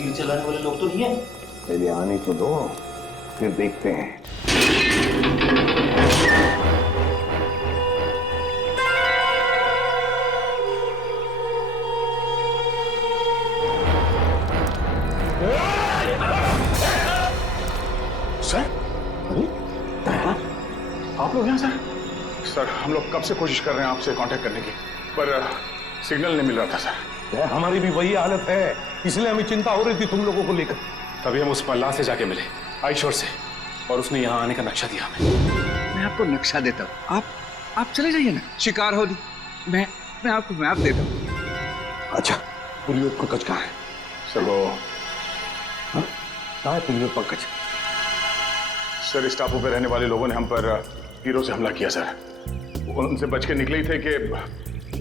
तीर चलाने वाले लोग तो नहीं है। पहले आने तो दो, फिर देखते हैं। सर, आप लोग यहाँ सर? सर, हम लोग कब से कोशिश कर रहे हैं आपसे कांटेक्ट करने की, पर सिग्नल नहीं मिल रहा था सर। हमारी भी वही हालत है, इसलिए हमें चिंता हो रही थी तुम लोगों को लेकर। तभी हम उस मल्लाह से जाके मिले, आईशोर से, और उसने यहाँ आने का नक्शा दिया हमें। मैं आपको नक्शा देता हूँ, आप चले जाइए ना, शिकार हो दी। मैं आपको मैप देता हूँ। अच्छा, पुलियोत पंकज कहाँ है? सर वो कहाँ है पुलियोत पंकज? सर, इस टापू पे रहने वाले लोगों ने हम पर तीरों से हमला किया सर। उनसे बच के निकले ही थे कि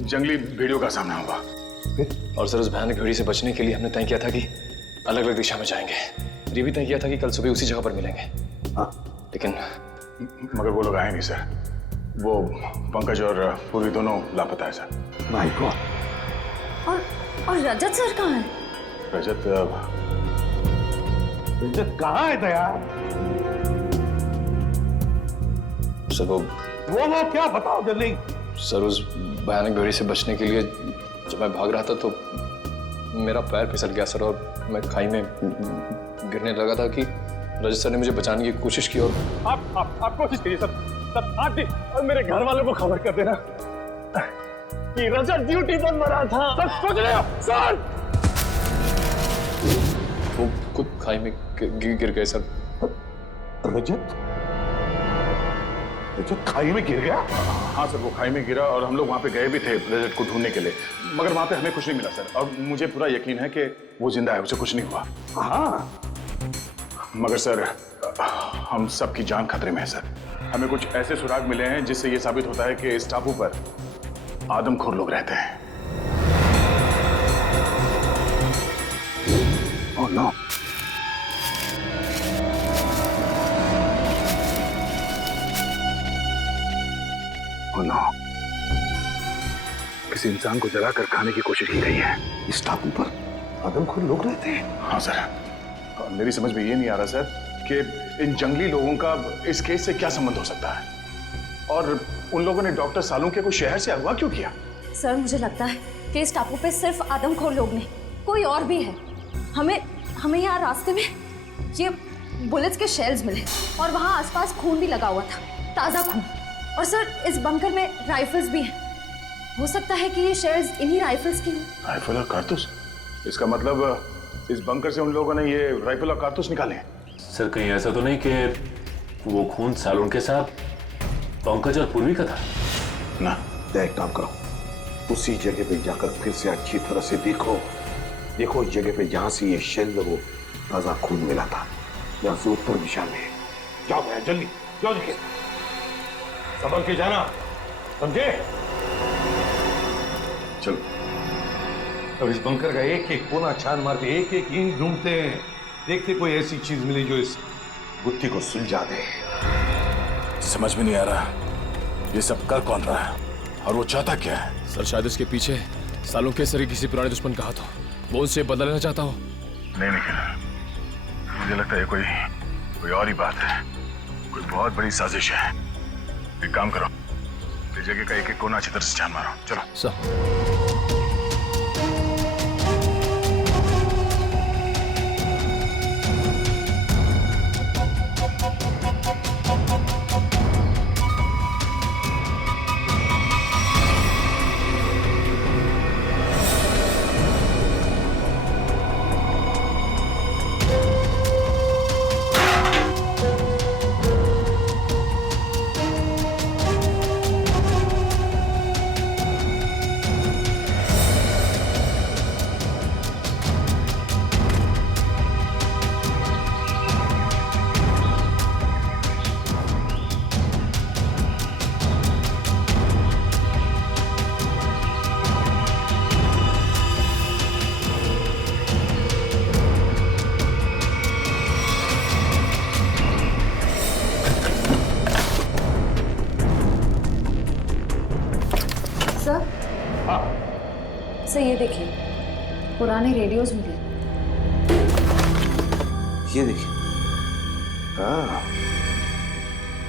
जंगली भेड़ियों का सामना हुआ। और सर, उस भयानक भेड़ी से बचने के लिए हमने तय किया था कि अलग अलग दिशा में जाएंगे। ये भी तय किया था कि कल सुबह उसी जगह पर मिलेंगे। हाँ। लेकिन मगर वो लोग आए नहीं सर। वो पंकज और पूर्वी दोनों लापता है सर। My God. और रजत सर कहाँ है? रजत कहाँ है दया? सर वो क्या बताओ जल्दी। सर, उस भयानक भेड़ी से बचने के लिए जब मैं भाग रहा था तो मेरा पैर फिसल गया सर, और मैं खाई में गिरने लगा था कि रजत सर ने मुझे बचाने की कोशिश की। और आप कोशिश कीजिए सर। आप भी और मेरे घर वालों को खबर कर देना कि रजत ड्यूटी पर मरा था। सर सोच रहे हो सर? वो खुद खाई में गिर गए सर। रजत खाई में गिर गया? हाँ सर, वो खाई में गिरा और हम लोग वहाँ पे गए भी थे रजत को ढूंढने के लिए, मगर वहाँ पे हमें कुछ नहीं मिला सर। और मुझे पूरा यकीन है कि वो जिंदा है, उसे कुछ नहीं हुआ। हाँ, मगर सर, हम सबकी जान खतरे में है सर। हमें कुछ ऐसे सुराग मिले हैं जिससे ये साबित होता है कि इस टापू पर आदमखोर लोग रहते हैं। Oh no. Oh no. किसी इंसान को जलाकर खाने की कोशिश की गई है। इस टापू पर आदमखोर लोग रहते हैं? हाँ सर, मेरी समझ में ये नहीं आ रहा सर कि इन जंगली लोगों का इस केस से क्या संबंध हो सकता है, और उन लोगों ने डॉक्टर सालुंके को शहर से अगवा क्यों किया? सर, मुझे लगता है कि इस टापू पे सिर्फ आदमखोर लोग नहीं, कोई और भी है। हमें यहाँ रास्ते में ये बुलेट्स के शेल्स मिले और वहाँ आसपास खून भी लगा हुआ था, ताज़ा खून। और सर, इस बंकर में राइफल्स भी हैं। हो सकता है कि ये शेल्स इन्हीं राइफल्स की हों। राइफल और कारतूस? इसका मतलब इस बंकर से उन लोगों ने ये राइफल और कारतूस निकाले हैं। सर, कहीं ऐसा तो नहीं कि वो खून सालुन के साथ पंकज और पूर्वी का था? ना। एक काम करो, उसी जगह पे जाकर फिर से अच्छी तरह से देखो उस जगह पे जहां से ये शेल वो ताजा खून मिला था, यहाँ से उत्तर दिशा में। जाओ भैया, जल्दी जाओ, देखिए संभल के जाना, समझे? चलो। अब इस बंकर का एक एक कोना छान मार के एक एक ईंट ढूंढते हैं, देखते कोई ऐसी चीज मिले जो इस गुत्थी को सुलझा दे। समझ में नहीं आ रहा ये सब कर कौन रहा है और वो चाहता क्या है? सर, शायद इसके पीछे सालों के सर किसी पुराने दुश्मन का हाथ हो, वो उनसे बदला लेना चाहता हो। नहीं निखिल, मुझे लगता है कोई और ही बात है, कोई बहुत बड़ी साजिश है। एक काम करो, इस जगह का एक एक कोना अच्छी तरह से छान मारो। चलो सर। सर, ये देखिए, पुराने रेडियोज मिले। ये देखिए। हाँ,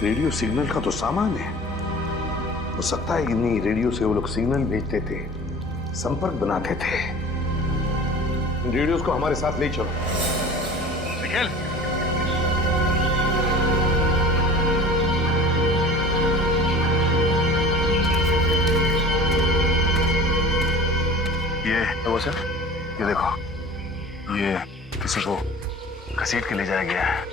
रेडियो सिग्नल का तो सामान है। हो सकता है इन्हीं रेडियो से वो लोग सिग्नल भेजते थे, संपर्क बनाते थे। इन रेडियोस को हमारे साथ ले चलो। निखिल, ये वो सर, ये देखो, ये किसी को घसीट के ले जाया गया है।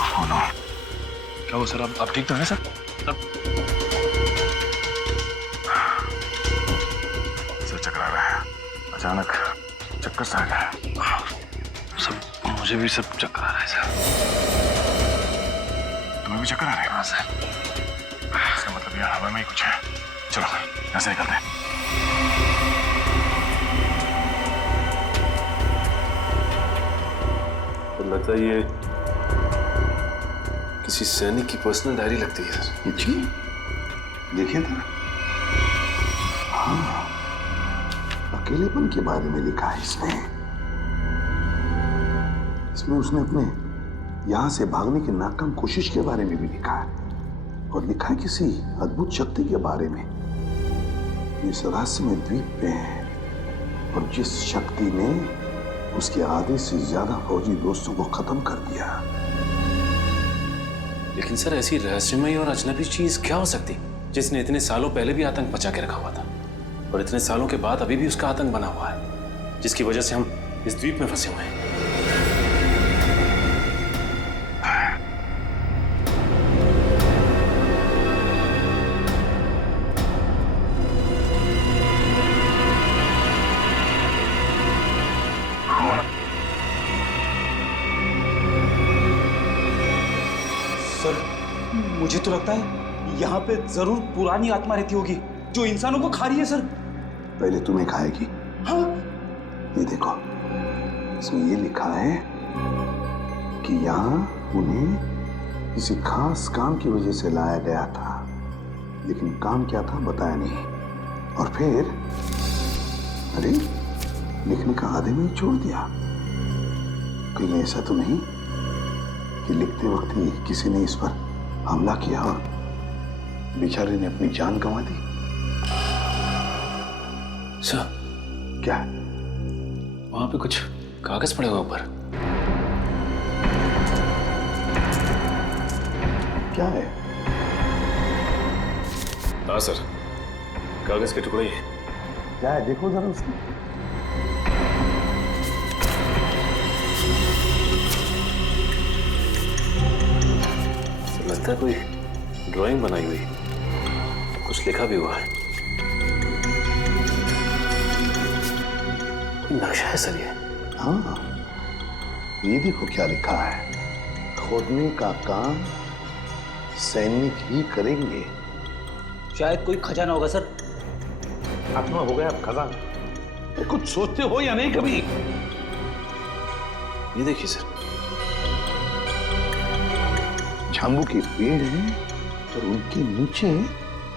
Oh no. क्या हुआ सर? आप ठीक तो हैं सर? सर चकरा रहा है, अचानक चक्कर सा आ गया। सब मुझे भी सब चक्कर आ रहा है सर। तुम्हें भी चक्कर आ रहा है? हाँ सर। इसका मतलब यहाँ हवा में ही कुछ है। चलो यहाँ से निकलते हैं। तो लगता है ये किसी सैनिक की पर्सनल डायरी लगती है सर। जी, देखिए था। हाँ, अकेलेपन के बारे में लिखा है इसमें। इसमें उसने अपने यहां से भागने की नाकाम कोशिश के बारे में भी लिखा है, और लिखा है किसी अद्भुत शक्ति के बारे में इस रहस्यमय द्वीप पे है, और जिस शक्ति ने उसके आधे से ज्यादा फौजी दोस्तों को खत्म कर दिया। लेकिन सर ऐसी रहस्यमय और अजनबी चीज क्या हो सकती जिसने इतने सालों पहले भी आतंक बचा के रखा हुआ था, और इतने सालों के बाद अभी भी उसका आतंक बना हुआ है, जिसकी वजह से हम इस द्वीप में फंसे हुए हैं। मुझे तो लगता है यहाँ पे जरूर पुरानी आत्मा रहती होगी जो इंसानों को खा रही है सर। पहले तुम्हें खाएगी। हाँ? ये देखो, इसमें ये लिखा है कि यहाँ उन्हें किसी खास काम की वजह से लाया गया था, लेकिन काम क्या था बताया नहीं। और फिर अरे, लिखने का आधे में ही छोड़ दिया। कहीं ऐसा तो नहीं कि लिखते वक्त ही किसी ने इस पर हमला किया और बेचारे ने अपनी जान गंवा दी? सर, क्या? वहां पे कुछ कागज पड़े हुए ऊपर। क्या है? हाँ सर, कागज के टुकड़े ही। क्या है? देखो जरा उसको। लगता है कोई ड्राइंग बनाई हुई, कुछ लिखा भी हुआ है। नक्शा है सर ये। हाँ, ये देखो क्या लिखा है। खोदने का काम सैनिक ही करेंगे। शायद कोई खजाना होगा सर। आत्मा हो गया अब खजाना। कुछ सोचते हो या नहीं कभी? ये देखिए सर, झांबू के पेड़ हैं और उनके नीचे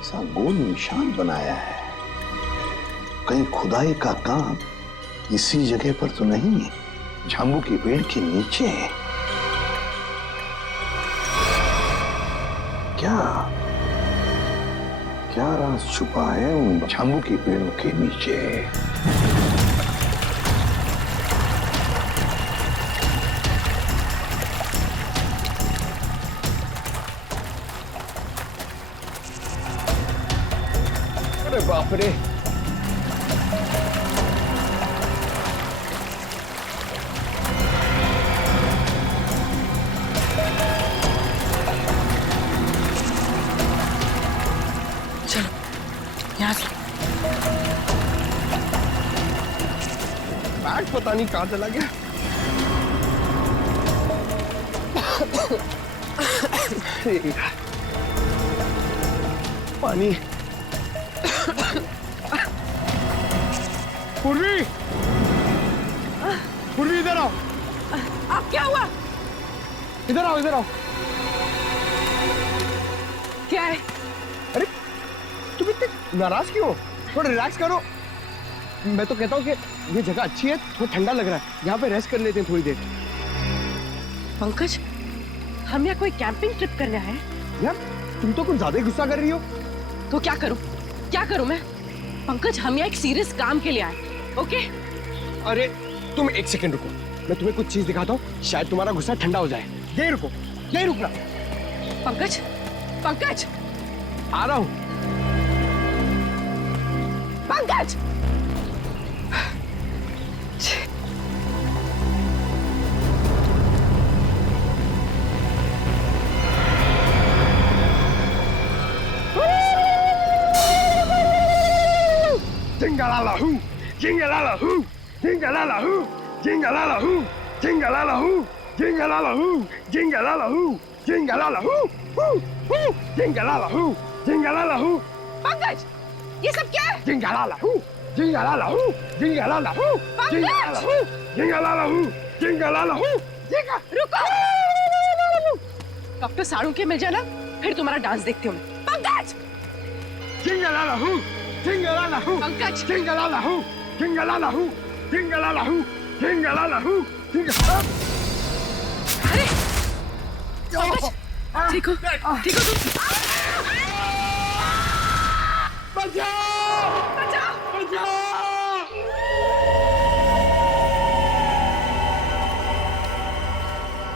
सा गोल निशान बनाया है। कहीं खुदाई का काम इसी जगह पर तो नहीं, झांबू के पेड़ के नीचे। क्या क्या राज छुपा है उन झांबू के पेड़ों के नीचे? बाप रे, चलो यहाँ से। बैग पता नहीं कहाँ चला गया। पानी। पूर्वी, पूर्वी इधर आओ। अब क्या हुआ? इधर आओ, इधर आओ। क्या है? तुम इतने नाराज क्यों हो? थोड़ा रिलैक्स करो। मैं तो कहता हूँ कि ये जगह अच्छी है, थोड़ा ठंडा लग रहा है, यहाँ पे रेस्ट कर लेते हैं थोड़ी देर। पंकज, हम यहाँ कोई कैंपिंग ट्रिप करने आए हैं। यार तुम तो कुछ ज्यादा ही गुस्सा कर रही हो। तो क्या करूं? क्या करूं मैं? पंकज, हम यहाँ एक सीरियस काम के लिए आए, ओके? अरे तुम एक सेकंड रुको, मैं तुम्हें कुछ चीज दिखाता हूँ, शायद तुम्हारा गुस्सा ठंडा हो जाए। यही रुको, यही रुकना। पंकज, पंकज, आ रहा हूँ। Pankaj! Jingalala-hoo, jingalala-hoo, jingalala-hoo, jingalala-hoo, jingalala-hoo, jingalala-hoo, jingalala-hoo, jingalala-hoo, hoo, hoo, jingalala-hoo, jingalala-hoo, Pankaj, ये सब क्या है? jingalala-hoo, jingalala-hoo, jingalala-hoo, jingalala-hoo, jingalala-hoo, jingalala-hoo, रुको! डॉक्टर साड़ू के मिल जाना, फिर तुम्हारा डांस देखती हूँ मैं। Pankaj! jingalala-hoo, jingalala-hoo, Pankaj! jingalala-hoo, jingalala-hoo, jingalala-hoo, jingalala-hoo, jingalala-hoo. अरे! पंकज! ठीक हो तुम?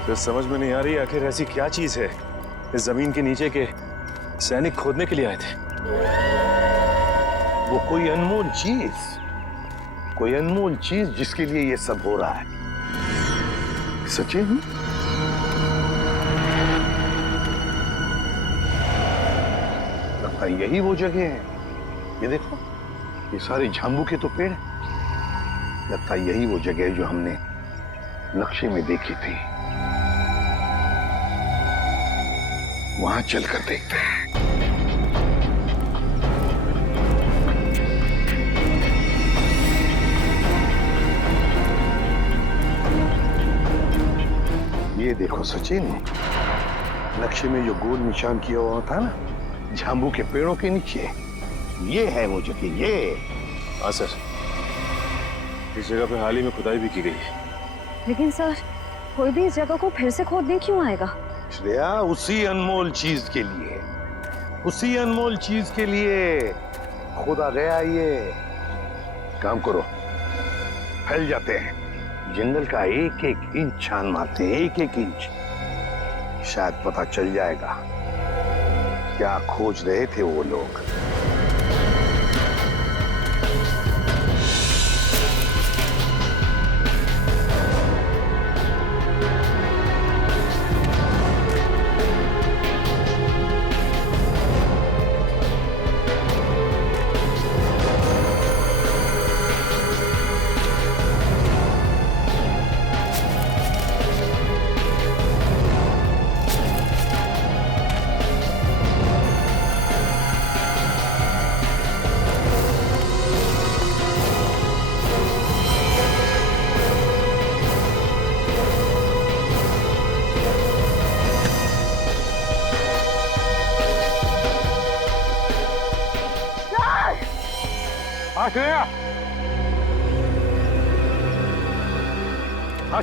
तो समझ में नहीं आ रही आखिर ऐसी क्या चीज है इस जमीन के नीचे के सैनिक खोदने के लिए आए थे। वो कोई अनमोल चीज जिसके लिए ये सब हो रहा है। सचिन, लगता है यही वो जगह है। ये देखो, ये सारे झांबू के तो पेड़ हैं। लगता है यही वो जगह है जो हमने नक्शे में देखी थी। वहां चलकर देखते हैं। ये देखो सचिन, नक्शे में जो गोल निशान किया हुआ था ना झांबू के पेड़ों के नीचे, ये है वो जगह। ये हाँ सर, इस जगह पे हाल ही में खुदाई भी की गई है। लेकिन सर, कोई भी इस जगह को फिर से खोदने क्यों आएगा? श्रेया, उसी अनमोल चीज के लिए खुदा गया। ये काम करो, फैल जाते हैं, जंगल का एक एक इंच छान मारते हैं, एक एक इंच। शायद पता चल जाएगा क्या खोज रहे थे वो लोग।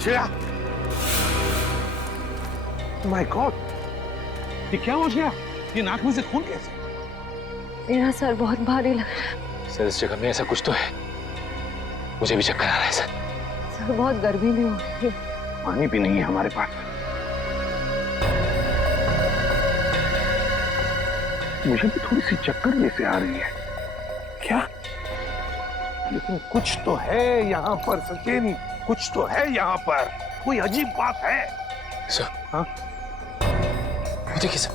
श्रेया, माय गॉड, ये क्या हो गया? ये नाक में से खून कैसे? मेरा सर बहुत भारी लग रहा है। सर, इस जगह में ऐसा कुछ तो है, मुझे भी चक्कर आ रहा है सर। सर, बहुत गर्मी भी हो रही है। पानी भी नहीं है हमारे पास। मुझे भी थोड़ी सी चक्कर जैसे आ रही है। क्या? लेकिन कुछ तो है यहाँ पर सचिन, कुछ तो है यहाँ पर। कोई अजीब बात है। सर, हाँ? देखिए सर,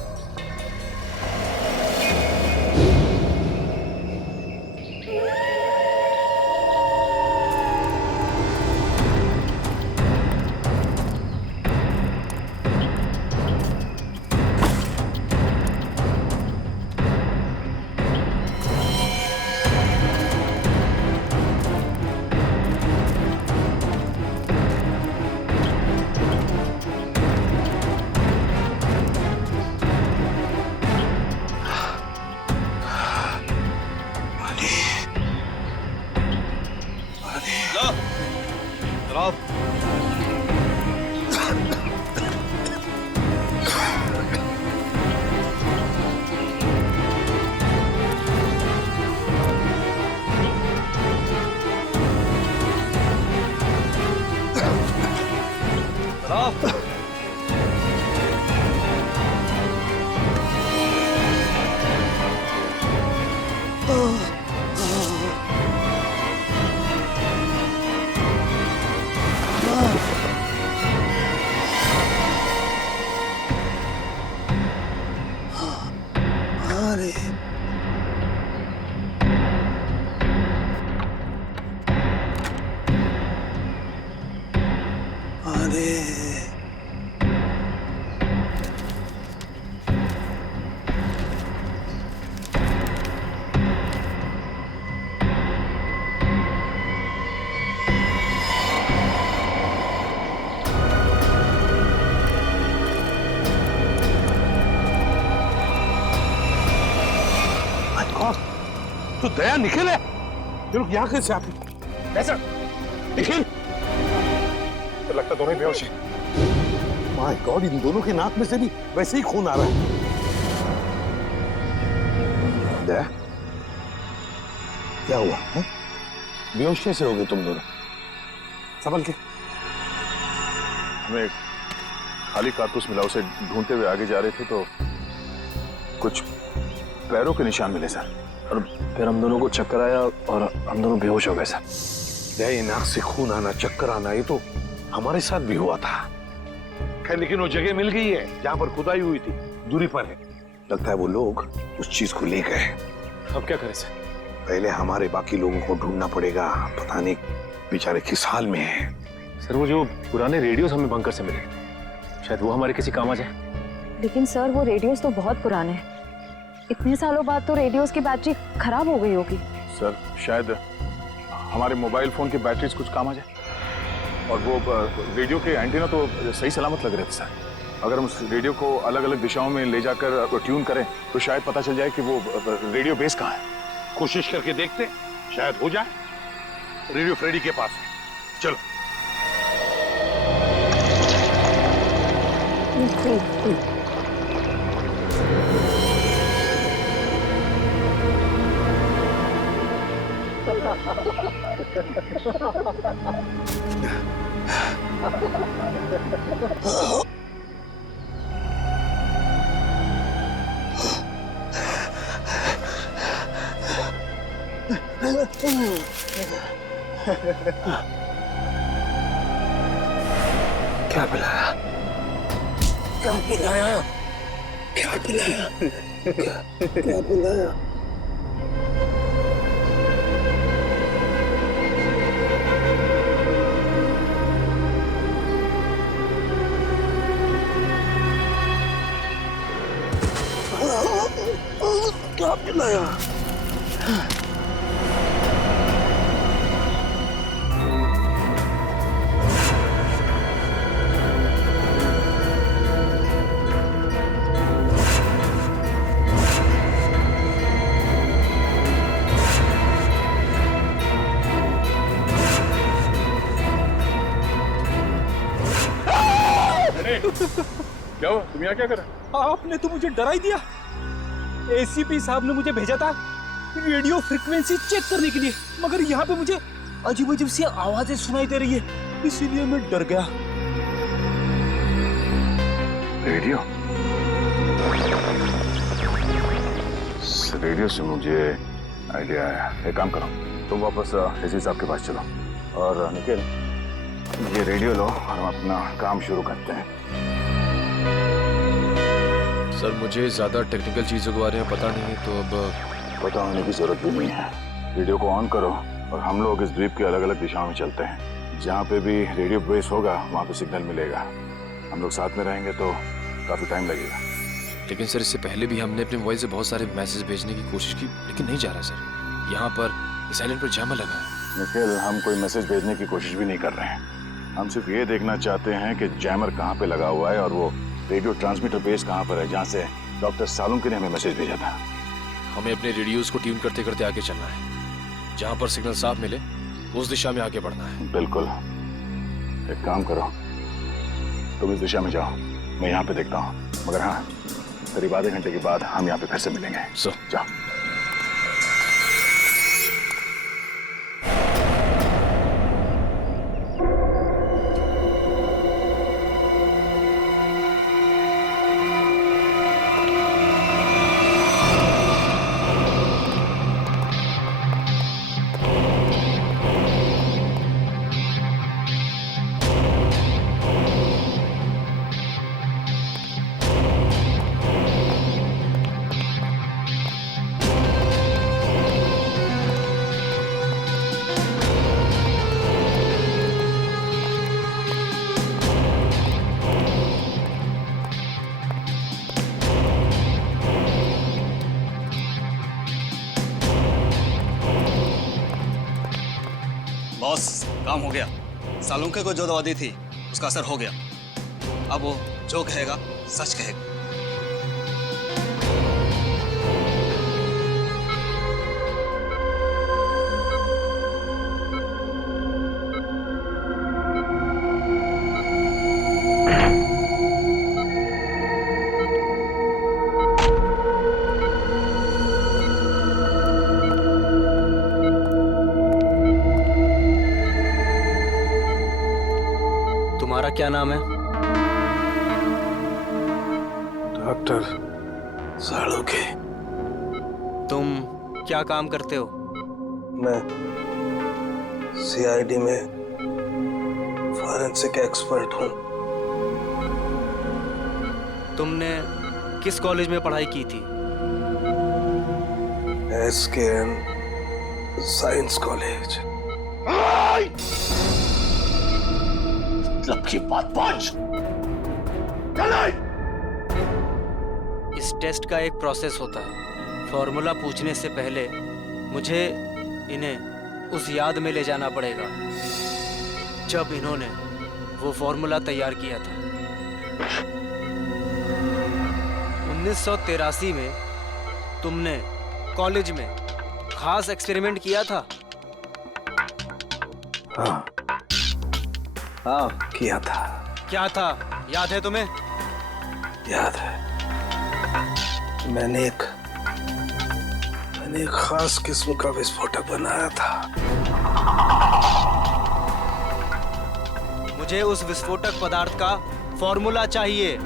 दे। तो दया निखिल है। ये लोग यहाँ कैसे आते? कैसा निखिल, तो लगता दोनों ही बेहोश हैं। माय गॉड, इन दोनों के नाक में से भी वैसे ही खून आ रहा है। दया, क्या हुआ है? बेहोश कैसे हो गए तुम दोनों? संभल के। हमें एक खाली कारतूस मिला, उसे ढूंढते हुए आगे जा रहे थे तो कुछ पैरों के निशान मिले सर, और फिर हम दोनों को चक्कर आया और हम दोनों बेहोश हो गए सर। दया, नाक से खून आना, चक्कर आना, ये तो हमारे साथ भी हुआ था। खैर, लेकिन वो जगह मिल गई है जहां पर खुदाई हुई थी, दूरी पर है। लगता है वो लोग उस चीज को ले गए। अब क्या करें सर? पहले हमारे बाकी लोगों को ढूंढना पड़ेगा। पता नहीं बेचारे किस हाल में हैं। सर, वो जो पुराने रेडियोस हमें बंकर से मिले, शायद वो हमारे किसी काम आ जाए। लेकिन सर वो रेडियोस तो बहुत पुराने हैं। इतने सालों बाद तो रेडियोस की बैटरी खराब हो गई होगी। सर शायद हमारे मोबाइल फोन की बैटरीज कुछ काम आ जाए, और वो रेडियो के एंटीना तो सही सलामत लग रहे थे सर। अगर हम उस रेडियो को अलग अलग दिशाओं में ले जाकर ट्यून करें तो शायद पता चल जाए कि वो रेडियो बेस कहाँ है। कोशिश करके देखते, शायद हो जाए। रेडियो फ्रेडी के पास है, चलो। क्या पिलाया? क्या पिलाया? क्या पिलाया? क्या पिलाया? क्या पिलाया? क्या हुआ? तुम यहाँ क्या कर रहे हो? आपने तो मुझे डरा ही दिया। एसीपी साहब ने मुझे भेजा था रेडियो फ्रीक्वेंसी चेक करने के लिए, मगर यहाँ पे मुझे अजीब अजीब सी आवाजें सुनाई दे रही है, इसीलिए मैं डर गया। रेडियो? रेडियो से मुझे आइडिया आया। एक काम करो, तुम वापस एसीपी साहब के पास चलो, और निखिल ये रेडियो लो और हम अपना काम शुरू करते हैं। सर मुझे ज़्यादा टेक्निकल चीज़ों के बारे में पता नहीं है, तो अब पता होने की जरूरत भी नहीं है। रेडियो को ऑन करो और हम लोग इस द्वीप के अलग अलग दिशाओं में चलते हैं। जहाँ पे भी रेडियो बेस होगा वहाँ पे सिग्नल मिलेगा। हम लोग साथ में रहेंगे तो काफ़ी टाइम लगेगा। लेकिन सर इससे पहले भी हमने अपने मोबाइल से बहुत सारे मैसेज भेजने की कोशिश की, लेकिन नहीं जा रहा सर। यहाँ पर साइलेंट पर जैमर लगा है। निखिल, हम कोई मैसेज भेजने की कोशिश भी नहीं कर रहे हैं। हम सिर्फ ये देखना चाहते हैं कि जैमर कहाँ पे लगा हुआ है और वो रेडियो ट्रांसमीटर बेस कहाँ पर है जहाँ से डॉक्टर सालुंके ने हमें मैसेज भेजा था। हमें अपने रेडियोस को ट्यून करते करते आगे चलना है। जहाँ पर सिग्नल साफ मिले उस दिशा में आगे बढ़ना है। बिल्कुल। एक काम करो, तुम इस दिशा में जाओ, मैं यहाँ पे देखता हूँ। मगर हाँ, करीब आधे घंटे के बाद हम यहाँ पे फिर से मिलेंगे। जाओ। बॉस, काम हो गया। सालुंके को जो दवा दी थी उसका असर हो गया। अब वो जो कहेगा सच कहेगा। तुम्हारा क्या नाम है? डॉक्टर सालुंके। तुम क्या काम करते हो? मैं सीआईडी में फॉरेंसिक एक्सपर्ट हूँ। तुमने किस कॉलेज में पढ़ाई की थी? SKN science college. मतलब की बात पहुंच। इस टेस्ट का एक प्रोसेस होता है। फॉर्मूला पूछने से पहले मुझे इन्हें उस याद में ले जाना पड़ेगा जब इन्होंने वो फॉर्मूला तैयार किया था। 1983 में तुमने कॉलेज में खास एक्सपेरिमेंट किया था। हाँ, किया था। क्या था, याद है तुम्हें? याद है। मैंने एक खास किस्म का विस्फोटक बनाया था। मुझे उस विस्फोटक पदार्थ का फॉर्मूला चाहिए।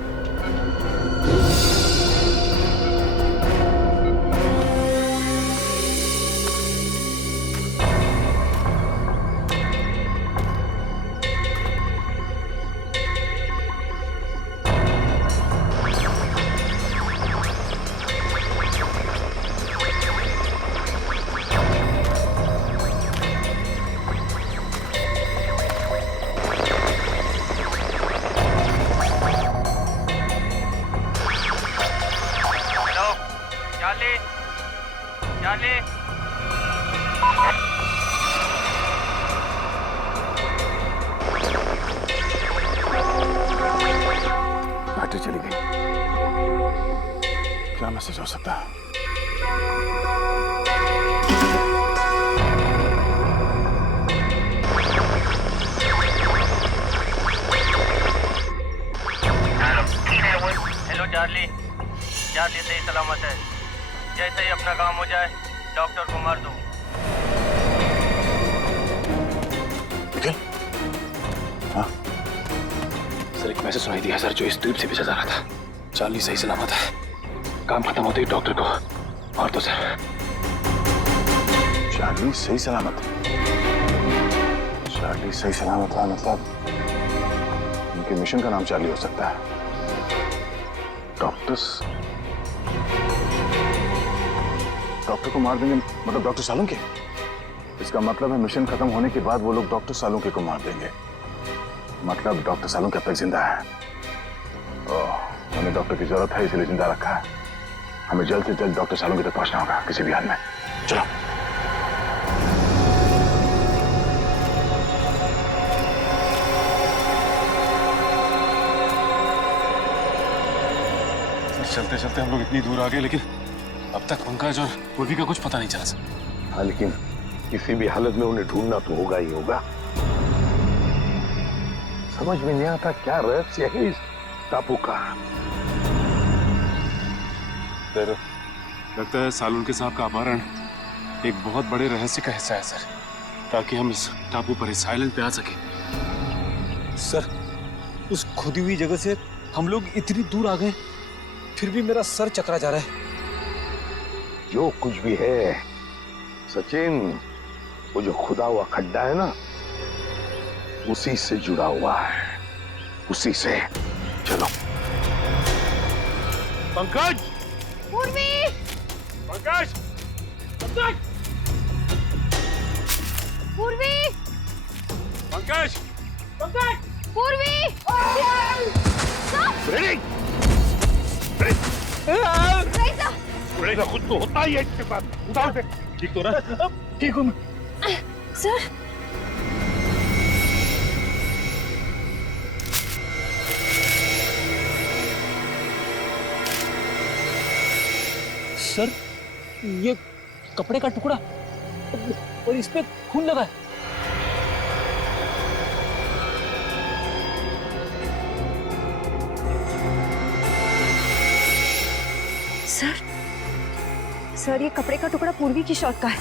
बैटरी चली गई। क्या मैसेज हो सकता है? Hello Charlie. चार्ली सही सलामत है। जैसे ही अपना काम हो जाए डॉक्टर को मार दो। हाँ सर, एक मैसेज सुनाई दिया सर, जो इस द्वीप से भेजा जा रहा था। चार्ली सही सलामत है। काम खत्म होते ही डॉक्टर को मार दो सर। चार्ली सही सलामत? चार्ली सही सलामत है मतलब उनके मिशन का नाम चार्ली हो सकता है। डॉक्टर को मार देंगे मतलब डॉक्टर सालुंके? इसका मतलब है मिशन खत्म होने के बाद वो लोग डॉक्टर सालुंके को मार देंगे। मतलब डॉक्टर सालुंके अब तक जिंदा है। हमें डॉक्टर की जरूरत है, इसलिए जिंदा रखा है। हमें जल्द से जल्द डॉक्टर सालुंके तक पहुंचना होगा किसी भी हाल में। चलो। चलते चलते हम लोग इतनी दूर आ गए, लेकिन अब तक पंकज और पूर्वी का कुछ पता नहीं चला सर। हाँ, लेकिन किसी भी हालत में उन्हें ढूंढना तो होगा ही होगा। समझ में नहीं आता क्या रहस्य है इस टापू का। लगता है सालुंके साहब का अपहरण एक बहुत बड़े रहस्य का हिस्सा है सर, ताकि हम इस टापू पर इस आइलैंड पे आ सके। सर, उस खुदी हुई जगह से हम लोग इतनी दूर आ गए, फिर भी मेरा सर चकरा जा रहा है। जो कुछ भी है सचिन, वो जो खुदा हुआ खड्डा है ना, उसी से जुड़ा हुआ है, उसी से। चलो। पंकज! पूर्वी! पंकज! पंकज! पूर्वी! पंकज! पंकज! पूर्वी! उड़ेगा खुद तो होता ही है इसके पास। उठाओ से। ठीक तो रहा? ठीक हूँ मैं। सर, सर, ये कपड़े का टुकड़ा और इस पे खून लगा है। सर, ये कपड़े का टुकड़ा पूर्वी की शर्ट का है।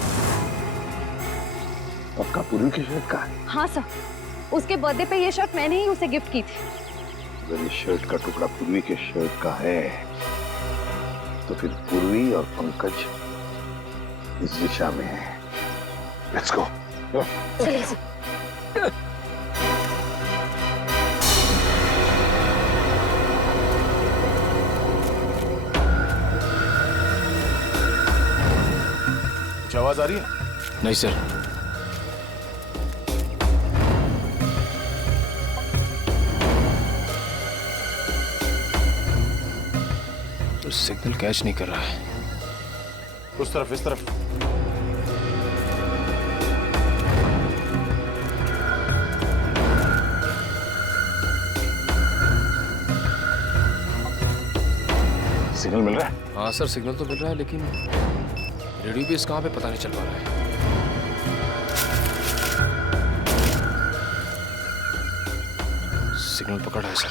पक्का पूर्वी की शर्ट का है? हाँ सर, उसके बर्थडे पे ये शर्ट मैंने ही उसे गिफ्ट की थी। अगर ये शर्ट का टुकड़ा पूर्वी के शर्ट का है तो फिर पूर्वी और पंकज इस दिशा में है। Let's go. चलिए सर। कुछ आवाज आ रही है? नहीं सर। तो सिग्नल कैच नहीं कर रहा है। उस तरफ, इस तरफ। सिग्नल मिल रहा है? हाँ सर, सिग्नल तो मिल रहा है, लेकिन रेडियो बेस कहाँ पे पता नहीं चल पा रहा है। सिग्नल पकड़ा है सर।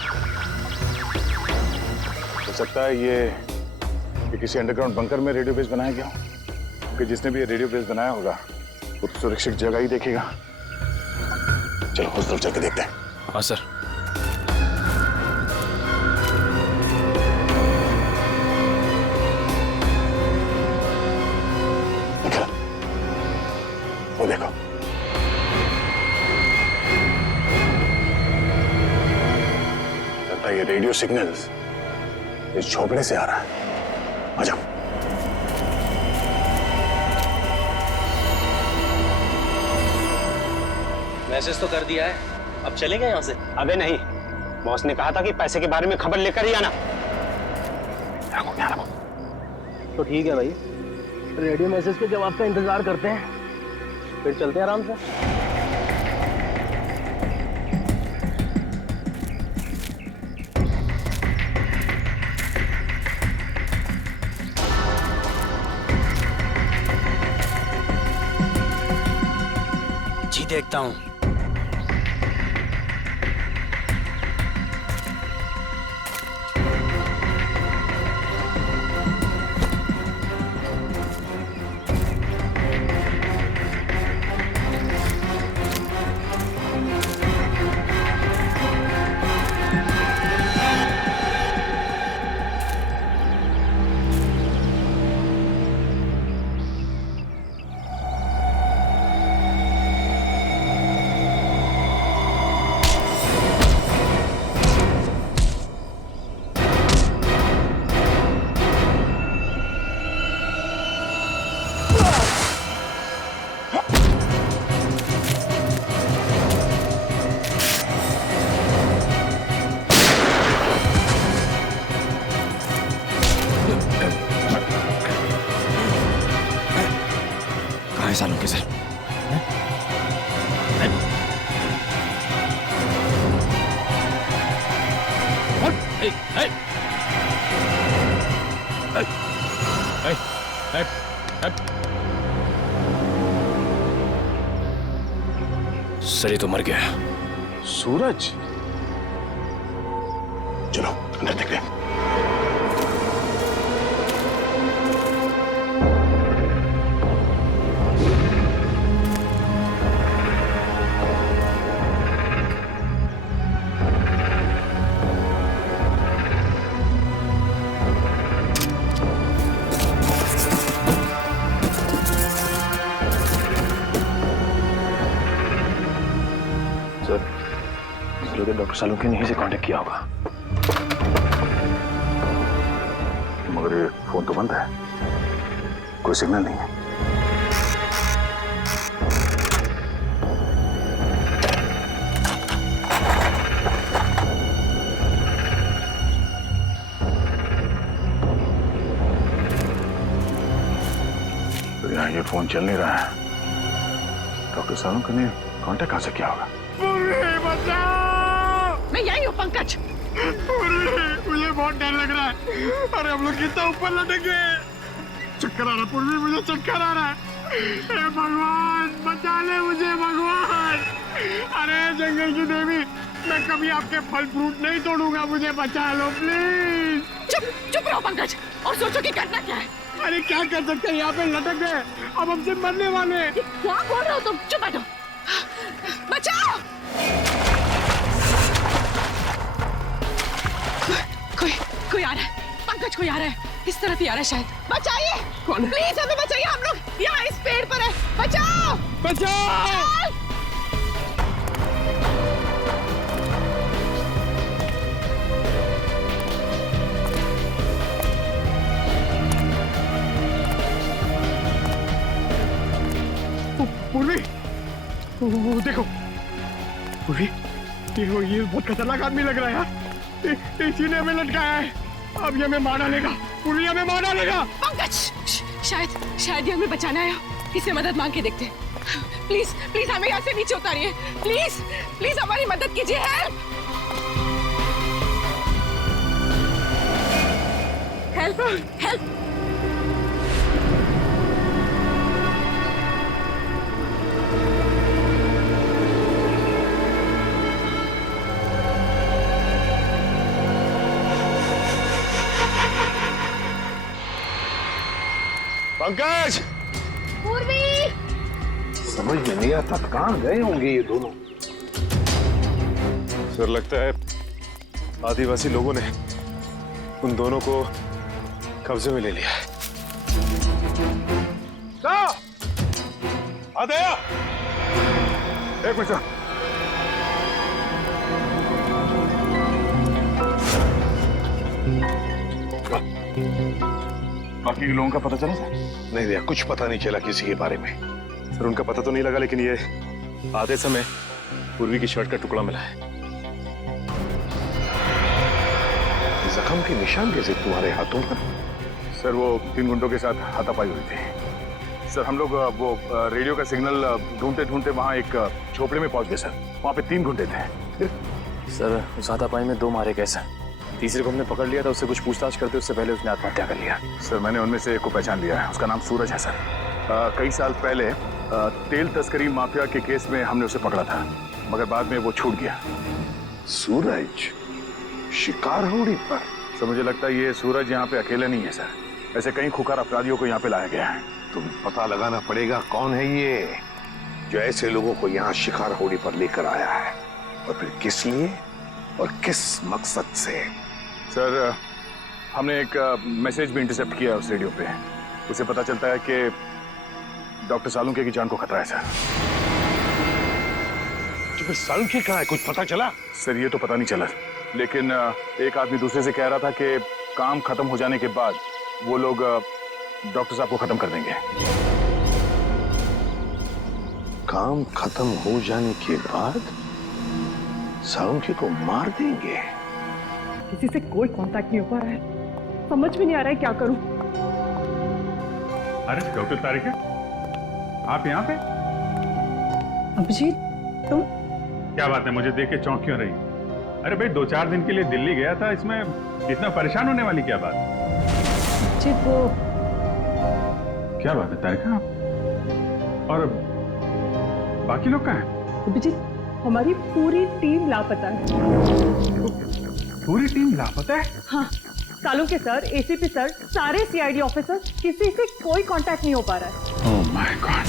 हो सकता है ये किसी अंडरग्राउंड बंकर में रेडियो बेस बनाया गया हो, क्योंकि जिसने भी ये रेडियो बेस बनाया होगा वो तो सुरक्षित जगह ही देखेगा। चलो उस तरफ चल के देखते हैं। हाँ सर। वो देखो, लगता है ये रेडियो सिग्नल्स इस झोपड़े से आ रहा है। आ जाओ। मैसेज तो कर दिया है, अब चलेंगे यहाँ से? अबे नहीं, बॉस ने कहा था कि पैसे के बारे में खबर लेकर ही आना। तो ठीक है भाई, रेडियो मैसेज के जवाब का इंतजार करते हैं, फिर चलते हैं आराम से। जी देखता हूँ। सालों के सर। सर, ये तो मर गया। सूरज, चलो अंदर देखते हैं। डॉक्टर सालुंके ने ही से कांटेक्ट किया होगा, मगर ये फोन तो बंद है, कोई सिग्नल नहीं है। तो यहाँ ये फोन चल नहीं रहा है, डॉक्टर सालुंके ने कांटेक्ट कहाँ से किया होगा? मैं यही हूँ पंकज। मुझे बहुत डर लग रहा है। अरे हम लोग कितना ऊपर लटक गए। चक्कर आ रहा पूर्वी, मुझे चक्कर आ रहा है। हे भगवान बचा ले मुझे भगवान। अरे जंगल की देवी, मैं कभी आपके फल फ्रूट नहीं तोड़ूंगा, मुझे बचा लो प्लीज। चुप चुप रहो पंकज और सोचो कि करना क्या है। अरे क्या कर सकते हैं, यहाँ पे लटक गए, अब हमसे मरने वाले हैं। क्या बोल रहे हो तुम? चुप बैठो। बचाओ। कोई आ रहा है पंकज, कोई आ रहा है, इस तरफ ही आ रहा है शायद। बचाइए, कौन? प्लीज हमें बचाइए, हम लोग यहाँ इस पेड़ पर है। बचाओ बचाओ। पूर्वी, वो देखो पूर्वी, ये बहुत खतरनाक आदमी लग रहा है यार। इसी ने हमें लटकाया है, अब ये हमें मार डालेगा। पूर्वी हमें मार डालेगा। पंकज, शायद ये हमें बचाना आया, इससे मदद मांग के देखते। प्लीज प्लीज हमें यहाँ से नीचे उतारिए, प्लीज प्लीज हमारी मदद कीजिए। Help help help. पंकज, पूर्वी, समझ में नहीं आता कहाँ गए होंगे ये दोनों। सर लगता है आदिवासी लोगों ने उन दोनों को कब्जे में ले लिया है। आदया, एक मिनट। बाकी के लोगों का पता चला सर? नहीं भैया, कुछ पता नहीं चला किसी के बारे में। सर उनका पता तो नहीं लगा, लेकिन ये आधे समय पूर्वी की शर्ट का टुकड़ा मिला है। जख्म के निशान कैसे तुम्हारे हाथों पर? सर वो 3 गुंडों के साथ हाथापाई हुई थी। सर हम लोग वो रेडियो का सिग्नल ढूंढते ढूंढते वहाँ एक झोपड़े में पहुंच गए सर। वहाँ पे 3 गुंडे थे। सर उस हाथापाई में 2 मारे गए सर। तीसरे को हमने पकड़ लिया था, उससे कुछ पूछताछ करते उससे पहले उसने आत्महत्या कर लिया। सर मैंने उनमें से एक को पहचान लिया है, उसका नाम सूरज है सर। कई साल पहले तेल तस्करी माफिया के केस में हमने उसे पकड़ा था, मगर बाद में वो छूट गया। सूरज शिकार होड़ी पर? सर मुझे लगता है ये सूरज यहाँ पे अकेले नहीं है सर, ऐसे कई खुकार अपराधियों को यहाँ पे लाया गया है। तुम पता लगाना पड़ेगा कौन है ये जो ऐसे लोगों को यहाँ शिकार होड़ी पर लेकर आया है, और फिर किस लिए और किस मकसद से। सर हमने एक मैसेज भी इंटरसेप्ट किया उस रेडियो पे, उसे पता चलता है कि डॉक्टर सालुंके की जान को खतरा है सर। तो फिर सालुंके कहाँ है, कुछ पता चला? सर ये तो पता नहीं चला, लेकिन एक आदमी दूसरे से कह रहा था कि काम खत्म हो जाने के बाद वो लोग डॉक्टर साहब को खत्म कर देंगे। काम खत्म हो जाने के बाद सालुंके को मार देंगे? किसी से कोई कांटेक्ट नहीं हो पा रहा है, समझ में नहीं आ रहा है क्या करूं। अरे डॉक्टर तारिका, आप यहाँ पे? अभिजीत तुम? क्या बात है, मुझे देख के चौंक क्यों रही? अरे भाई 2-4 दिन के लिए दिल्ली गया था, इसमें इतना परेशान होने वाली क्या बात? अभिजीत वो क्या बात है तारिका, और बाकी लोग कहाँ हैं? अभिजीत हमारी पूरी टीम लापता है। पूरी टीम लापता है? हाँ, सालुंके सर, एसीपी सर, सारे सीआईडी ऑफिसर, किसी से कोई कांटेक्ट नहीं हो पा रहा है। ओह माय गॉड,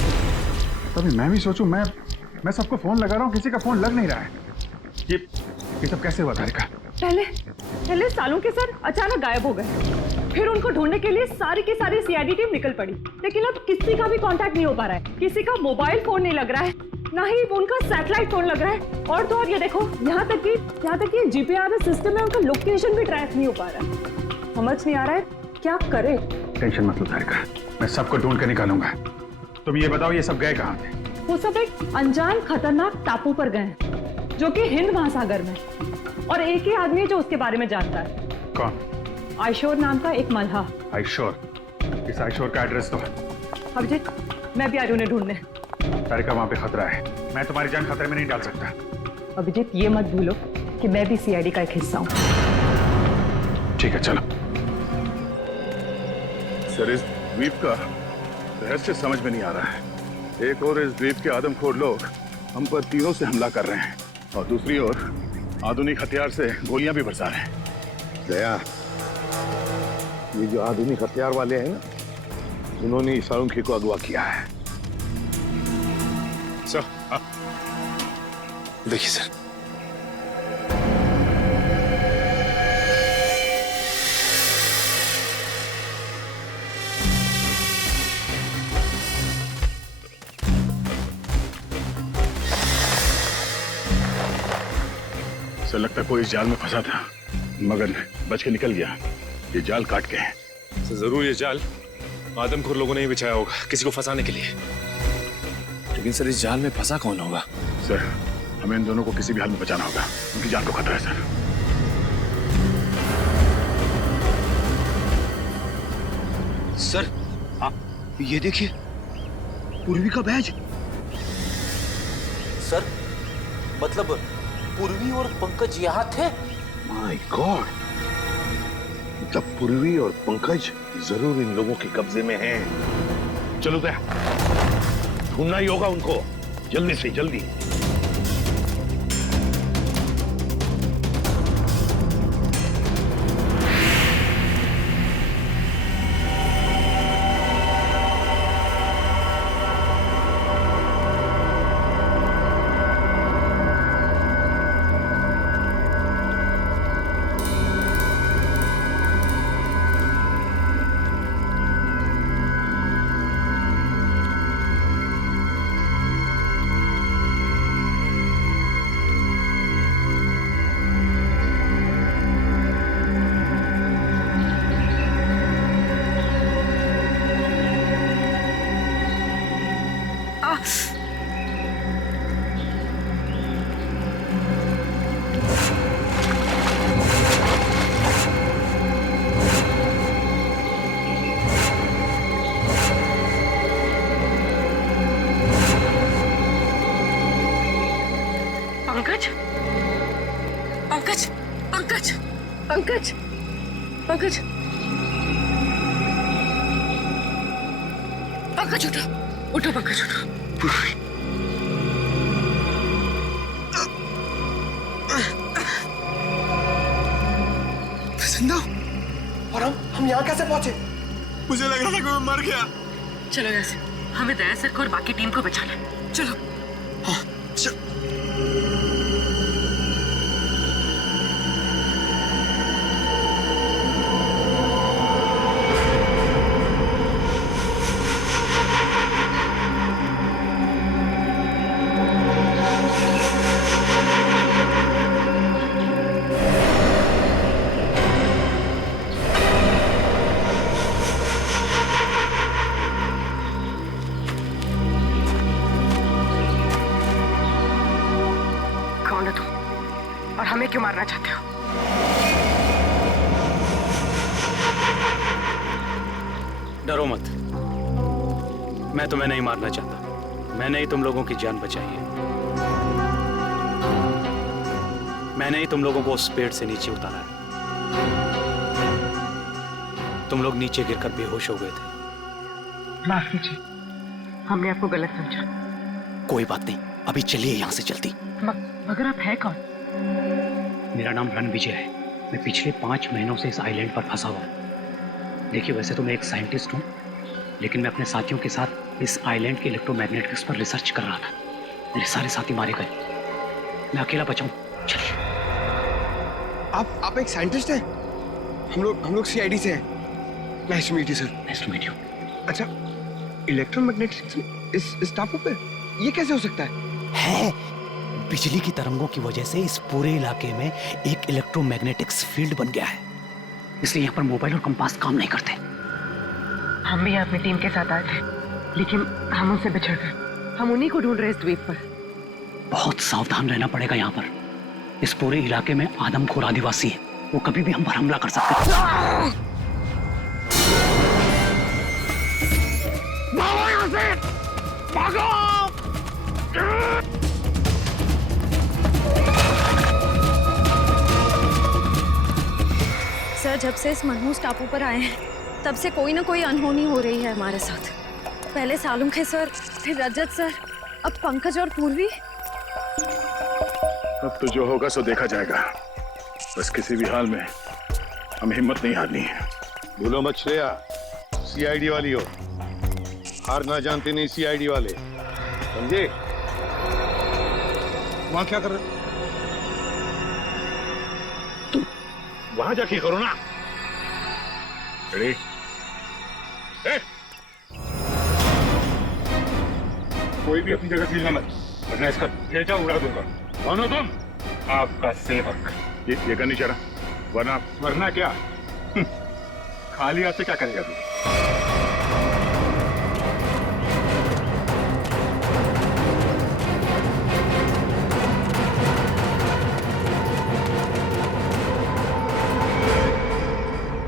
तभी मैं भी सोचूं, मैं सबको फोन लगा रहा हूँ, किसी का फोन लग नहीं रहा है। ये सब कैसे हुआ तारिका? पहले सालुंके सर अचानक गायब हो गए, फिर उनको ढूंढने के लिए सारी की सारी सीआईडी टीम निकल पड़ी, लेकिन अब किसी का भी कांटेक्ट नहीं हो पा रहा है। किसी का मोबाइल फोन नहीं लग रहा है, ना ही उनका सैटेलाइट फोन लग रहा है, और तो और ये देखो यहाँ तक कि जीपीआरएस सिस्टम में उनका लोकेशन भी ट्रैक नहीं हो पा रहा है। समझ नहीं आ रहा है क्या करे। टेंशन मत लो तारिका, मैं सबको ढूंढ कर निकालूंगा। तुम ये बताओ ये सब गए कहाँ थे? वो सब एक अनजान खतरनाक टापू पर गए जो कि हिंद महासागर में, और एक ही आदमी है जो उसके बारे में जानता है। कौन? आयशोर नाम का एक मल्लाह। आयशोर? इस आयशोर का एड्रेस दो। अभिजीत मैं भी आ रही हूं उन्हें ढूंढने। तारिका वहां पे खतरा है, मैं तुम्हारी जान खतरे में नहीं डाल सकता। अभिजीत ये मत भूलो कि मैं भी सीआईडी का एक हिस्सा हूं। ठीक है चलो। सर द्वीप का रहस्य समझ में नहीं आ रहा है। एक और इस द्वीप के आदमखोर लोग हम पर तीरों से हमला कर रहे हैं और दूसरी ओर आधुनिक हथियार से गोलियां भी बरसा रहे हैं। दया, ये जो आधुनिक हथियार वाले हैं ना, उन्होंने सालुंखे को अगवा किया है। सर, देखिए सर, सर लगता कोई इस जाल में फंसा था मगर बच के निकल गया। ये जाल काट के है। सर जरूर ये जाल आदमखोर लोगों ने ही बिछाया होगा किसी को फंसाने के लिए। लेकिन सर इस जाल में फंसा कौन होगा? सर हमें इन दोनों को किसी भी हाल में बचाना होगा, उनकी जान को खतरा है सर। सर, ये देखिए, पूर्वी का बैज। सर, मतलब पूर्वी और पंकज यहाँ थे? माय गॉड, मतलब पूर्वी और पंकज जरूर इन लोगों के कब्जे में हैं। चलो दया, ढूंढना ही होगा उनको, जल्दी से जल्दी। पंकज, पंकज, पंकज, पंकज, पंकज, पंकज उठो, उठो पंकज उठो। जिंदा? और हम यहाँ कैसे पहुंचे? मुझे लग रहा था कि मैं मर गया। चलो यहाँ से, हमें दया सर को और बाकी टीम को बचाना है। चलो। हाँ, चलो। और हमें क्यों मारना चाहते हो? डरो मत, मैं तुम्हें नहीं मारना चाहता। मैंने ही तुम लोगों की जान बचाई है। मैंने ही तुम लोगों को उस पेड़ से नीचे उतारा है। तुम लोग नीचे गिरकर बेहोश हो गए थे। माफ कीजिए, हमने आपको गलत समझा। कोई बात नहीं, अभी चलिए यहाँ से जल्दी। मगर आप है कौन? मेरा नाम रणविजय है। मैं पिछले 5 महीनों से इस आइलैंड पर फंसा हुआ हूँ। देखिए, वैसे तो मैं एक साइंटिस्ट हूँ, लेकिन मैं अपने साथियों के साथ इस आइलैंड के इलेक्ट्रोमैग्नेटिक्स पर रिसर्च कर रहा था। मेरे सारे साथी मारे गए, मैं अकेला बचा हूँ। चलिए। आप एक साइंटिस्ट हैं? हम लोग सीआईडी से हैं। Nice to meet you sir. Nice to meet you. अच्छा, इलेक्ट्रोमैग्नेटिक्स इस टापू पे ये कैसे हो सकता है? बिजली की तरंगों की वजह से इस पूरे इलाके में एक इलेक्ट्रोमैग्नेटिक्स फील्ड बन गया है, इसलिए यहाँ पर मोबाइल और कंपास काम नहीं करते। हम भी अपनी टीम के साथ आए थे, लेकिन हम उनसे बिछड़ गए। हम उन्हीं को ढूंढ रहे इस द्वीप पर। बहुत सावधान रहना पड़ेगा यहाँ पर। इस पूरे इलाके में आदमखोर आदिवासी है, वो कभी भी हम पर हमला कर सकते हैं। भागो यहाँ से! भागो! सर, जब से इस मनहूस टापू पर आए हैं, तब से कोई ना कोई अनहोनी हो रही है हमारे साथ। पहले सालुंखे सर, फिर रजत सर, अब पंकज और पूर्वी। अब तो जो होगा सो देखा जाएगा। बस किसी भी हाल में हमें हिम्मत नहीं हारनी है। भूलो मत श्रेया, सीआईडी वाली हो, हार ना जानते नहीं सीआईडी वाले, समझे? वहां क्या कर रहे हो? तुम वहां जाके करो ना। रेडी? कोई भी अपनी जगह से मत, वरना इसका भेजा उड़ा दूंगा। कौन हो तुम? आपका सेवक। ये करनी चाह रहा, वरना क्या? खाली हाथ से क्या करेगा तू?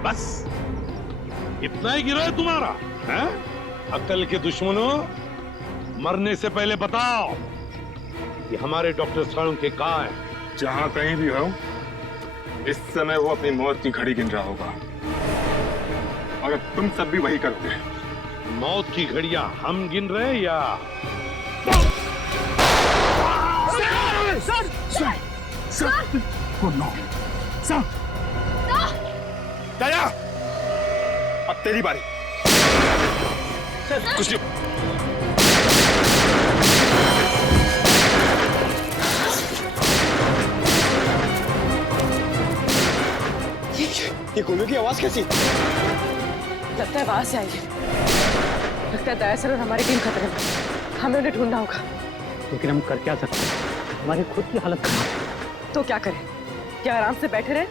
बस इतना ही गिरा है तुम्हारा, हैं? अकल के दुश्मनों, मरने से पहले बताओ कि हमारे डॉक्टर सालुंखे कहाँ है? जहां कहीं भी हो, इस समय वो अपनी मौत की घड़ी गिन रहा होगा, और तुम सब भी वही करोगे। मौत की घड़ियां हम गिन रहे हैं या? दया, अब तेरी बारी। कुछ नहीं। ये गोलियों की आवाज कैसी? लगता है बाहर से आई है। लगता है दया सर और हमारी टीम खतरे में। हमें उन्हें ढूंढना होगा। लेकिन हम कर क्या सकते हैं? हमारी खुद की हालत खराब है। तो क्या करें? क्या आराम से बैठे रहे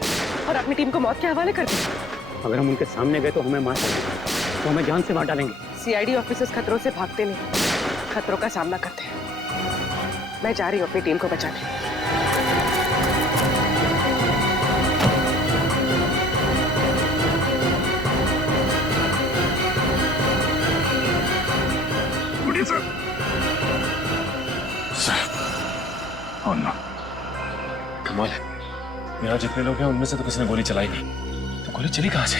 और अपनी टीम को मौत के हवाले कर दें? अगर हम उनके सामने गए तो हमें मार डालेंगे, तो हमें जान से मार डालेंगे। सीआईडी ऑफिसर्स खतरों से भागते नहीं, खतरों का सामना करते हैं। मैं जा रही हूँ अपनी टीम को बचाने। कमाल है, यहाँ जितने लोग हैं उनमें से तो किसी ने गोली चलाई नहीं, तो गोली चली कहाँ से?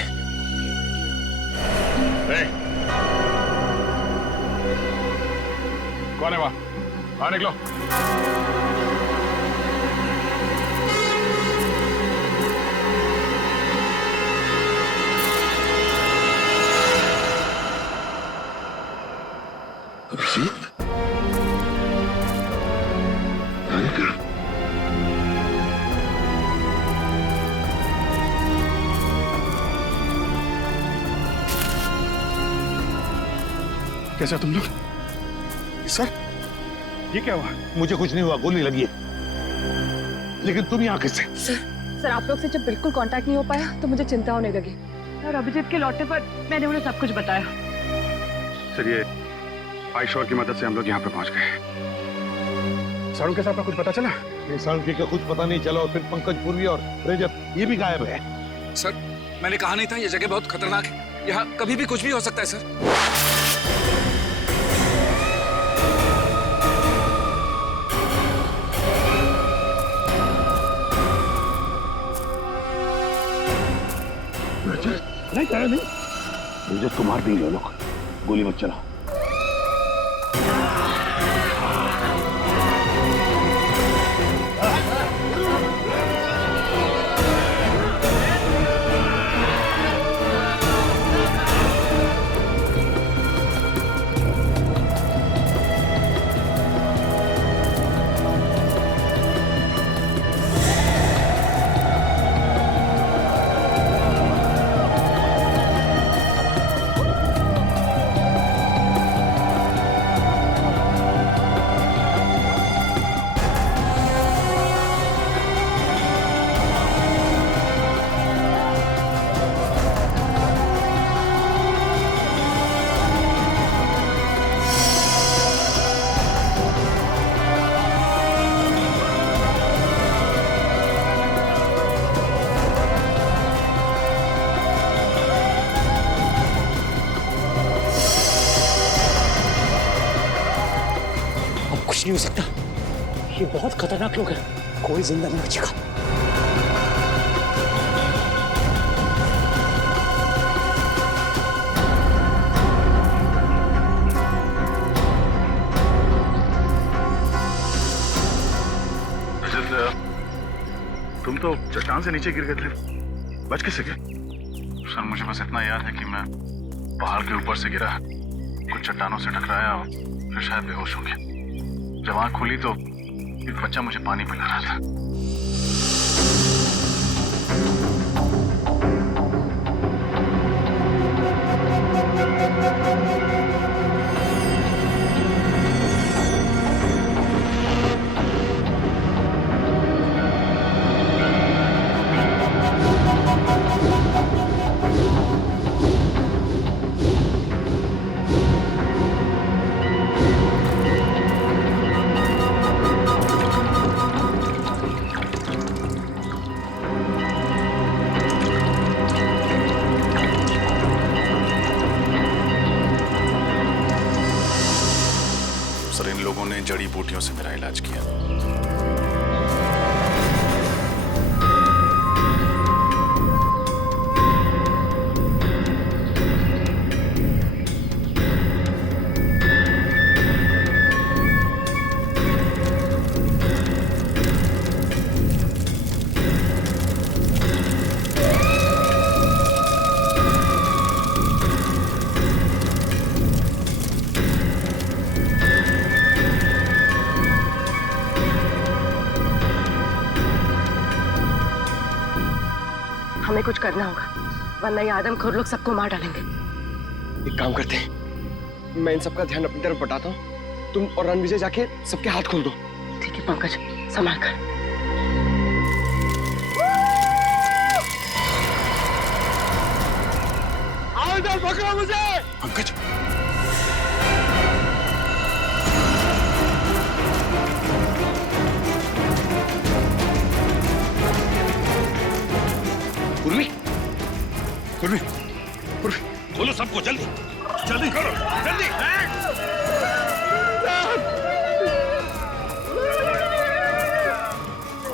कौन है वहां? बाहर निकलो। अभिजीत, कैसा तुम लोग? सर, ये क्या हुआ? मुझे कुछ नहीं हुआ, गोली लगी है। लेकिन तुम यहाँ कैसे? सर आप लोग से जब बिल्कुल कांटेक्ट नहीं हो पाया तो मुझे चिंता होने लगी, और अभिजीत के लौटने पर मैंने उन्हें सब कुछ बताया। सर, ये आयशोर की मदद से हम लोग यहाँ पे पहुंच गए। सालुंखे साहब का कुछ पता चला? सालुंखे का कुछ पता नहीं चला, और फिर पंकज, पूर्वी और रजत ये भी गायब है। सर, मैंने कहा नहीं था ये जगह बहुत खतरनाक है, यहाँ कभी भी कुछ भी हो सकता है सर। नहीं, रजत को मार देंगे लोग, गोली मत चला। नहीं हो सकता, ये बहुत खतरनाक लोग हैं, कोई जिंदा नहीं बचेगा। तुम तो चट्टान से नीचे गिर गए थे, बच कैसे गए? सर मुझे बस इतना याद है कि मैं पहाड़ के ऊपर से गिरा, कुछ चट्टानों से टकराया और फिर शायद बेहोश हो गया। जब आँख खुली तो एक बच्चा मुझे पानी पिला रहा था। सर इन लोगों ने जड़ी बूटियों से मेरा इलाज किया। हमें कुछ करना होगा, वरना ये आदमखोर लोग सबको मार डालेंगे। एक काम करते हैं, मैं इन सबका ध्यान अपनी तरफ बटाता हूँ, तुम और रणविजय जाके सबके हाथ खोल दो। ठीक है पंकज, संभाल कर। आओ इधर, पकड़ो मुझे। पंकज उर्मी, उर्मी, उर्मी, खोलो सबको जल्दी, जल्दी करो, जल्दी।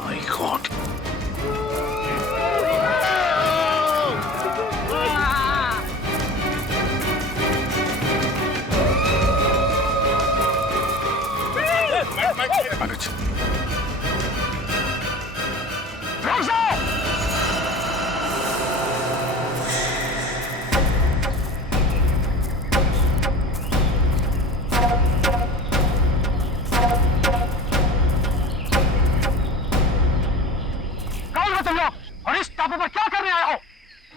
My God. पंकज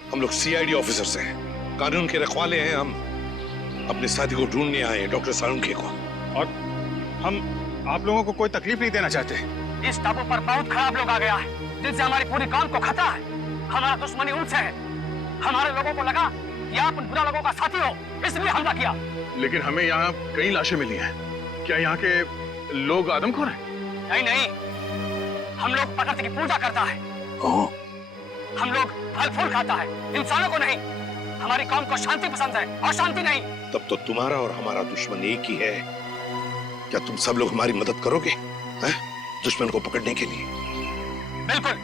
हम लोग सीआईडी ऑफिसर्स हैं, कानून के रखवाले हैं। हम अपने साथी को ढूंढने आए हैं, डॉक्टर सालुंखे को। और हम आप लोगों को कोई तकलीफ नहीं देना चाहते। इस टापू पर बहुत खराब लोग आ गया है, जिनसे हमारी पूरी काम को खतरा है। हमारा दुश्मनी उनसे है। हमारे लोगों को लगा कि आप उन बुरा लोगों का साथी हो, इसलिए हमला किया। लेकिन हमें यहाँ कई लाशें मिली हैं। क्या यहाँ के लोग आदमखोर हैं? नहीं नहीं, हम लोग प्रकृति की पूजा करता है। हम लोग फल फूल खाता है, इंसानों को नहीं। हमारी कौम को शांति पसंद है और शांति नहीं। तब तो तुम्हारा और हमारा दुश्मन एक ही है। क्या तुम सब लोग हमारी मदद करोगे हैं? दुश्मन को पकड़ने के लिए? बिल्कुल।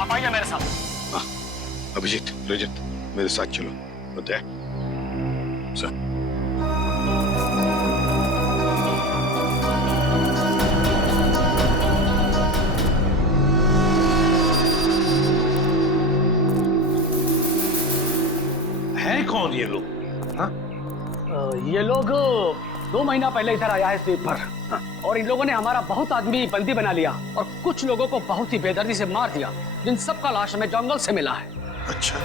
आप आइए मेरे साथ। अभिजीत, रजत, मेरे साथ चलो। बताए सर। है कौन ये लोग? ये लोग 2 महीना पहले इधर आया है इस द्वीप पर, और इन लोगों ने हमारा बहुत आदमी बंदी बना लिया और कुछ लोगों को बहुत ही बेदर्दी से मार दिया, जिन सबका लाश हमें जंगल से मिला है। अच्छा,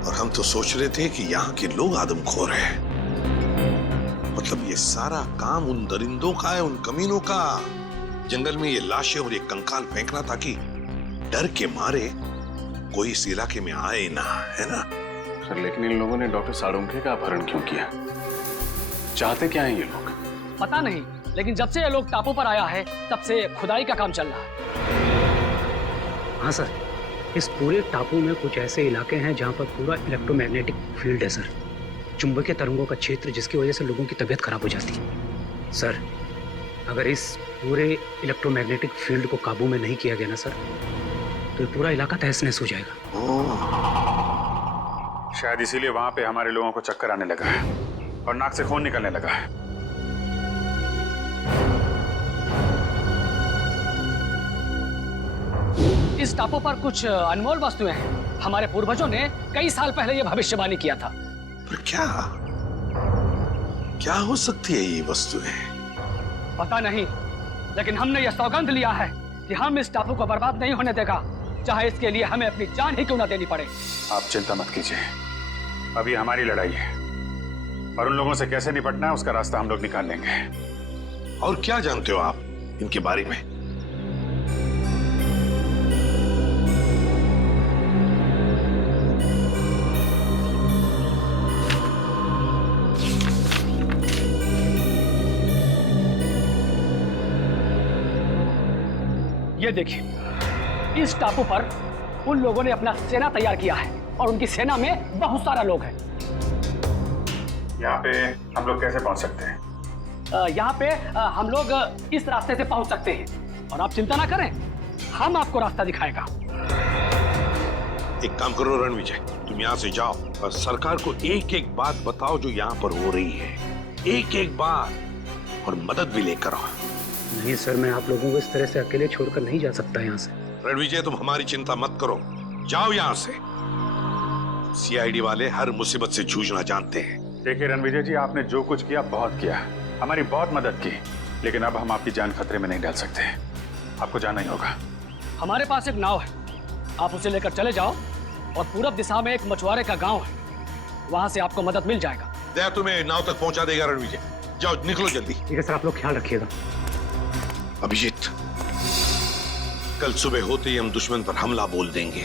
और हम तो सोच रहे थे कि यहाँ के लोग आदमखोर हैं। मतलब ये सारा काम उन दरिंदों का है, उन कमीनों का। जंगल में ये लाशें और ये कंकाल फेंकना ताकि डर के मारे कोई इस इलाके में आए ना, है ना? सर लेकिन इन लोगों ने डॉक्टर सालुंखे का अपहरण क्यों किया? चाहते क्या हैं ये लोग? पता नहीं, लेकिन जब से ये लोग टापू पर आया है तब से खुदाई का काम चल रहा है। हाँ सर, इस पूरे टापू में कुछ ऐसे इलाके हैं जहाँ पर पूरा इलेक्ट्रोमैग्नेटिक फील्ड है सर, चुंबकीय तरंगों का क्षेत्र, जिसकी वजह से लोगों की तबीयत खराब हो जाती है। सर, अगर इस पूरे इलेक्ट्रोमैग्नेटिक फील्ड को काबू में नहीं किया गया ना सर, तो ये पूरा इलाका तहस-नहस हो जाएगा। शायद इसीलिए वहां पे हमारे लोगों को चक्कर आने लगा है और नाक से खून निकलने लगा है। इस टापू पर कुछ अनमोल वस्तुएं हैं। हमारे पूर्वजों ने कई साल पहले यह भविष्यवाणी किया था। पर क्या हो सकती है ये वस्तुएं? पता नहीं, लेकिन हमने यह सौगंध लिया है कि हम इस टापू को बर्बाद नहीं होने देगा, चाहे इसके लिए हमें अपनी जान ही क्यों ना देनी पड़े। आप चिंता मत कीजिए, अभी हमारी लड़ाई है और उन लोगों से कैसे निपटना है उसका रास्ता हम लोग निकाल लेंगे। और क्या जानते हो आप इनके बारे में? ये देखिए, इस टापू पर उन लोगों ने अपना सेना तैयार किया है और उनकी सेना में बहुत सारा लोग हैं। यहाँ पे हम लोग कैसे पहुंच सकते हैं? यहाँ पे हम लोग इस रास्ते से पहुंच सकते हैं और आप चिंता ना करें, हम आपको रास्ता दिखाएगा। एक काम करो रणविजय, तुम यहाँ से जाओ और सरकार को एक एक बात बताओ जो यहाँ पर हो रही है, एक एक बात, और मदद भी लेकर आओ। नहीं सर, मैं आप लोगों को इस तरह से अकेले छोड़कर नहीं जा सकता यहाँ से। रणविजय, तुम हमारी चिंता मत करो, जाओ यहाँ से। सीआईडी वाले हर मुसीबत से जूझना जानते हैं। देखिए रणविजय जी, आपने जो कुछ किया बहुत किया, हमारी बहुत मदद की, लेकिन अब हम आपकी जान खतरे में नहीं डाल सकते। आपको जाना ही होगा। हमारे पास एक नाव है, आप उसे लेकर चले जाओ और पूरब दिशा में एक मछुआरे का गांव है, वहां से आपको मदद मिल जाएगा। दया तुम्हें नाव तक पहुंचा देगा रणविजय। जाओ, निकलो जल्दी। ठीक है सर, आप लोग ख्याल रखिएगा। अभिजीत, कल सुबह होते ही हम दुश्मन पर हमला बोल देंगे।